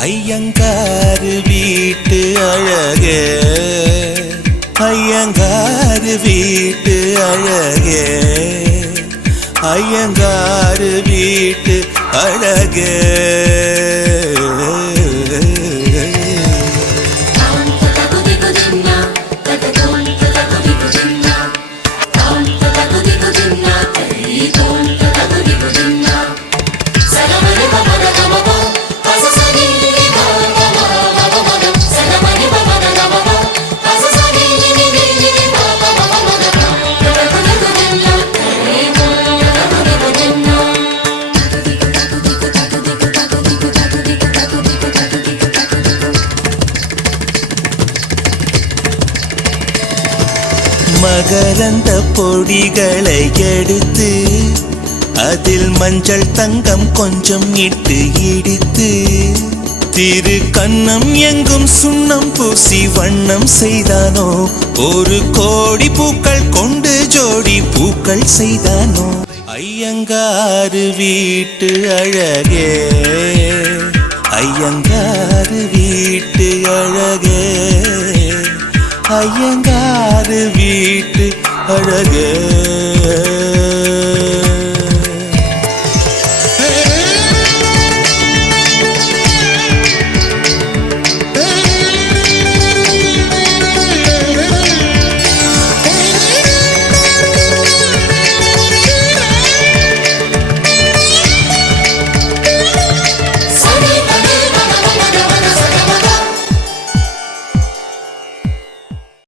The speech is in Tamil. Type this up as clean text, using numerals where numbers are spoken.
ஐயங்காரு வீட்டு அழகே, ஐயங்காரு வீட்டு அழகே, ஐயங்காரு வீட்டு அழகே. மகரந்த பொடிகளை எடுத்து அதில் மஞ்சள் தங்கம் கொஞ்சம் இட்டு இடித்து திரு கண்ணம் எங்கும் சுண்ணம் பூசி வண்ணம் செய்தானோ, ஒரு கோடி பூக்கள் கொண்டு ஜோடி பூக்கள் செய்தானோ. ஐயங்காரு வீட்டு அழகே, ஐயங்காரு வீட்டு அழகே, ஐயங்காரு வீட்டு அழகே.